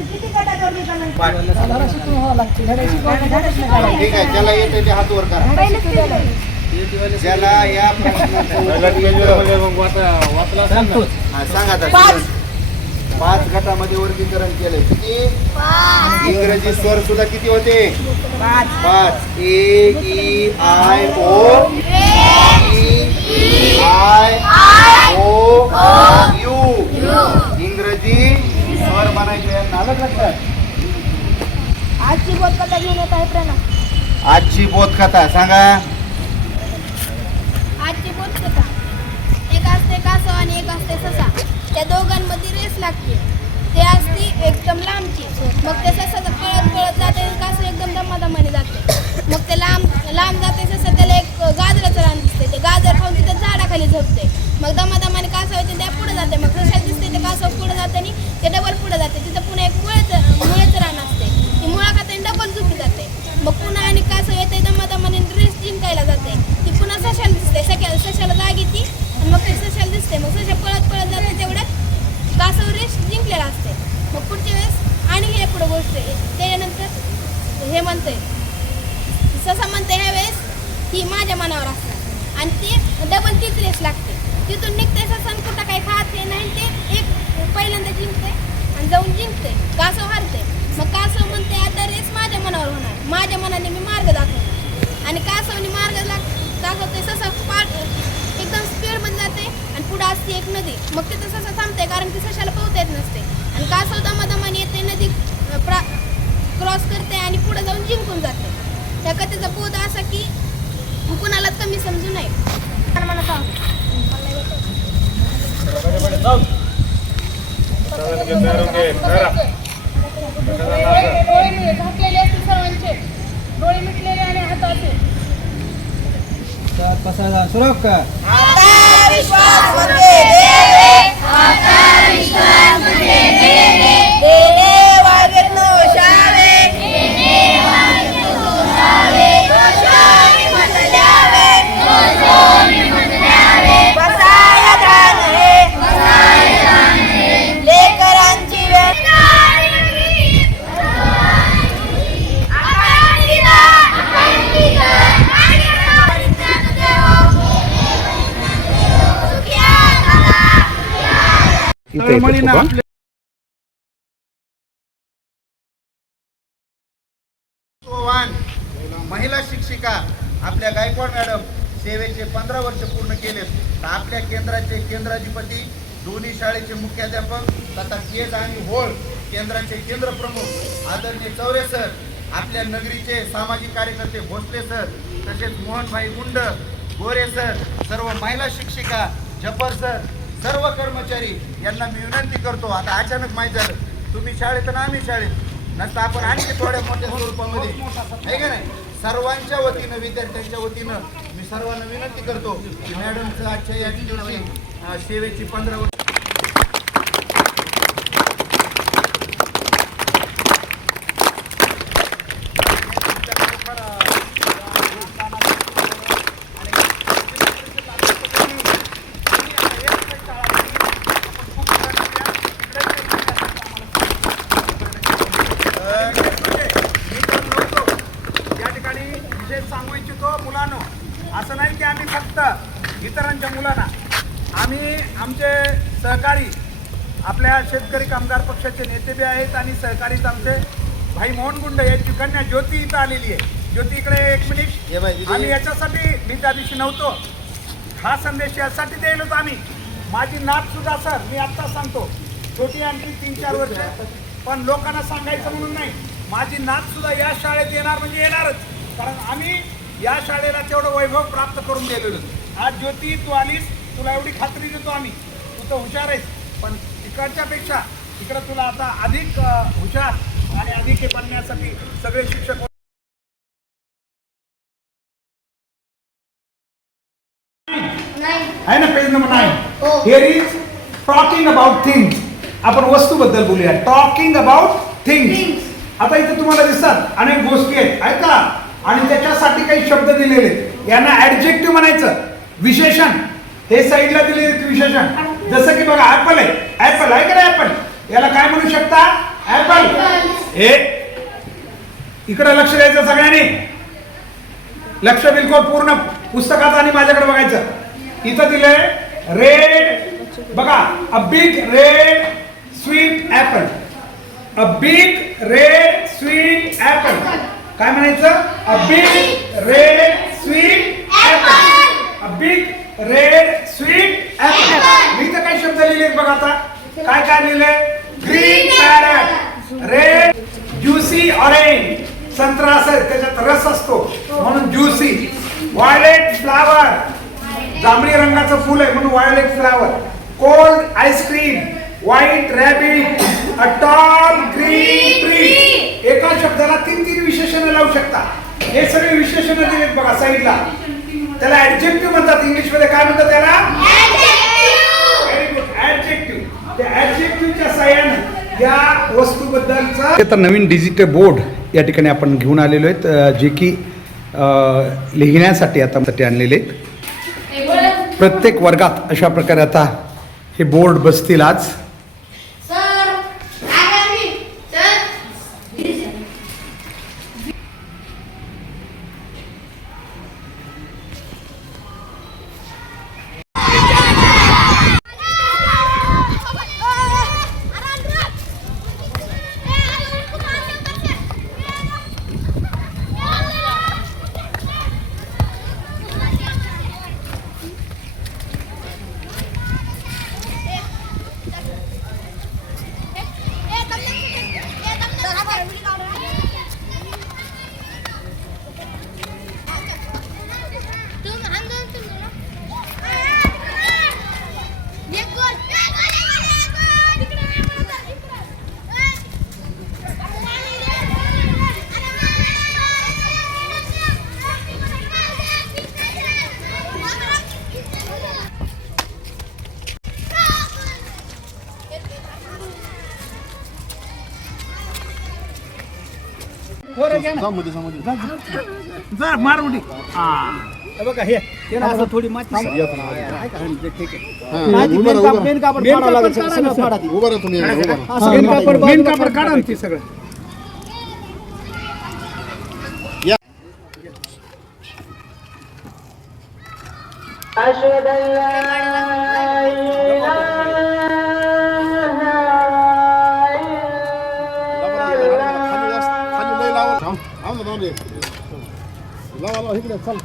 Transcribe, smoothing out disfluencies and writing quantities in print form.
ठीक आहे, ज्याला येते ते हात वर करा. ज्याला या सांगा आता. 5 गटामध्ये वर्गीकरण केलंय. किती? इंग्रजी स्वर सुद्धा किती होते? 5. A E I O U. इंग्रजी स्वर बनायचे. नालक लक्षात. आजची बोधकथा घेऊन येत आहे प्रणव. आजची बोधकथा सांगा. आजची बोधकथा. एक असते कासव आणि एक असते ससा. त्या दोघांमध्ये रेस लागते. ते असते एकदम लांबची. मग ते ससा पळत जाते. कासव एकदम दमादमाने जाते. मग ते लांब जाते ससा. त्याला एक गाजराचं रान दिसते. ते गाजर खाऊन तिथं झाडाखाली झोपते. मग दमादमाने कासव येते त्या पुढे जाते. मग सशाला दिसते ते कासव पुढे जाते आणि ते डबल पुढे जाते. तिथं पुन्हा एक मुळेचं रान असते. ती मुळा खाते आणि डबल झोपी जाते. मग पुन्हा आणि कासव येते दमादमाने रेस जिंकायला जाते. ती पुन्हा सशाला दिसते. सशाला जाग येते आणि मग ते सशाला दिसते. मग सशा पळत जाते. तेवढ्यात कासव रेस जिंकलेला असते. मग पुढच्या वेळेस आणि हे पुढे गोष्ट आहे. त्याच्यानंतर हे म्हणते ससा म्हणते ह्या वेळेस ही माझ्या मनावर असते आणि ते डबल तीच रेस लागते. तिथून निघते ससा कुठं काही खाते नाही. ते एक पहिल्यांदा जिंकते आणि जाऊन जिंकते. कासव हारते. मग कासव म्हणते आता रेस माझ्या मनावर होणार. माझ्या मनाने मी मार्ग दाखवणार. आणि कासवने मार्ग दाखवते. ससा एकदम स्पीडमध्ये जाते आणि पुढे असते एक नदी. मग तिथं ससा थांबते कारण की सशाला पोहता येत नसते. आणि कासव दमादमाने येते. नदी क्रॉस करते आणि पुढे जाऊन जिंकून जाते. त्या कथेचा बोध असा की कुणालाच कमी समजू नये. मला झाकलेले असते सर्वांचे. डोळे मिटलेले आणि हाताचे. कसा सुरख का विश्वास महिला शिक्षिका आपल्या गायकवाड मॅडम सेवेचे 15 वर्ष पूर्ण केले. तर आपल्या केंद्राचे केंद्राधिपती, दोन्ही शाळेचे मुख्याध्यापक तथा केज आणि होळ केंद्राचे केंद्र प्रमुख आदरणीय चौरे सर, आपल्या नगरीचे सामाजिक कार्यकर्ते भोसले सर, तसेच मोहनभाई गुंड, गोरे सर, सर्व महिला शिक्षिका, जपर सर, सर्व कर्मचारी यांना मी विनंती करतो. आता अचानक माहीत झालं तुम्ही शाळेत आणि आम्ही शाळेत नसता आपण आणखी थोड्या मोठ्या स्वरूपामध्ये आहे का नाही. सर्वांच्या वतीनं, विद्यार्थ्यांच्या वतीनं मी सर्वांना विनंती करतो की मॅडमचं आजच्या या दिवशी सेवेची 15 वर्ष सांगू इच्छितो. मुलांनो, असं नाही की आम्ही फक्त इतरांच्या मुलांना, आम्ही आमचे सहकारी आपल्या शेतकरी कामगार पक्षाचे नेते बी आहेत आणि सहकारीच आमचे भाई मोहन गुंड यांची कन्या ज्योती इथं आलेली आहे. ज्योती इकडे एक मिनिट. आणि याच्यासाठी मी त्या दिवशी नव्हतो. हा संदेश यासाठी द्यायला होतो आम्ही. माझी नात सुद्धा सर, मी आत्ता सांगतो, छोटी आणखी 3-4 वर्ष, पण लोकांना सांगायचं म्हणून नाही. माझी नात सुद्धा या शाळेत येणार म्हणजे येणारच. कारण आम्ही या शाळेला तेवढं वैभव प्राप्त करून दिलेलो. आज ज्योती तू आलीस, तुला एवढी खात्री देतो आम्ही, तू तर हुशार आहेस, पण तिकडच्या पेक्षा इकडं तुला आता अधिक हुशार आणि अधिक हे बनण्यासाठी सगळे शिक्षक आहे ना. Page number 9. Here is talking about things. आपण वस्तूबद्दल बोलूया. Talking about things. आता इथे तुम्हाला दिसतात अनेक गोष्टी आहेत का, आणि त्याच्यासाठी काही शब्द दिलेले आहेत. यांना ऍडजेक्टिव्ह म्हणायचं, विशेषण. हे साईडला दिलेले विशेषण. जसं की बघा ऍपल आहे. ऍपल आहे का नाही ऍपल, याला काय म्हणू शकता? ऍपल. हे इकडे लक्ष द्यायचं सगळ्यांनी. लक्ष बिलकुल पूर्ण पुस्तकात आणि माझ्याकडे बघायचं. इथं दिलंय रेड. बघा, a big red sweet apple. A big red sweet apple. काय म्हणायचं? A big red sweet apple. A big red sweet apple. मी इथं काय शब्द लिहिले बघा आता. काय काय लिहिलंय? Green parrot, red juicy orange. संत्रा असेल त्याच्यात रस असतो म्हणून ज्युसी. व्हायलेट फ्लावर, जांभळी रंगाचं फुल आहे म्हणून violet flower. Cold ice cream, white rabbit, a tall green tree. एका शब्दाला 3 विशेषणं लावू शकता. हे सगळे विशेषणं दिलेत बघा साईडला. त्याला ऍडजेक्टिव्ह म्हणतात. इंग्लिश मध्ये काय म्हणतात त्याला? Very good, adjective. त्या ऍडजेक्टिव्हच्या साहाय्याने या वस्तूबद्दलचा तर नवीन डिजिटल बोर्ड या ठिकाणी आपण घेऊन आलेलो आहेत, जे की लिहिण्यासाठी आता आणलेले आहेत. प्रत्येक वर्गात अशा प्रकारे आता हे बोर्ड बसतील आज. जर मारमुडी बघा हे असं थोडी माती मेन कापड काढा ना ते सगळं. लावा इकडे चल.